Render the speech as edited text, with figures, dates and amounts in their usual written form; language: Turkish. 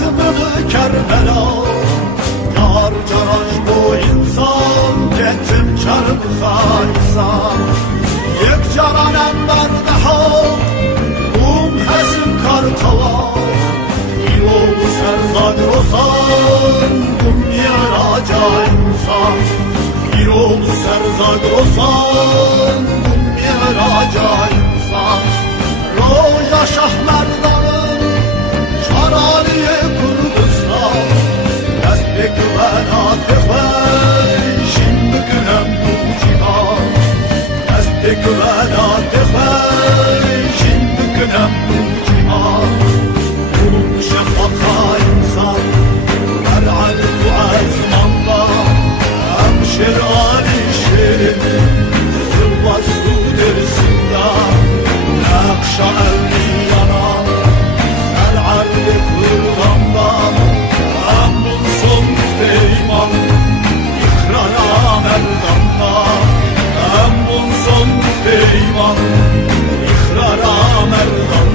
Yatımını Kerbela Yar caraş bu insan Getim çarım insan Yek canan ember daha Um hesim kartala İloğlu serzad rosan Kum yaraca insan İloğlu serzad rosan Kum yaraca insan Roja şahmerdanın Çaraliye Kurdistan Destbek ve natıfe Şimdi günem bu cihan Destbek ve natıfe Şimdi günem bu cihan Kum şefaka insan Mer'al bu azmanda Hemşir Ali şirin Sıvva su dersinden Nakşa elli yanan Ser'arlı kırgandan Embul son peyman İkrara merdandan Embul son peyman İkrara merdandan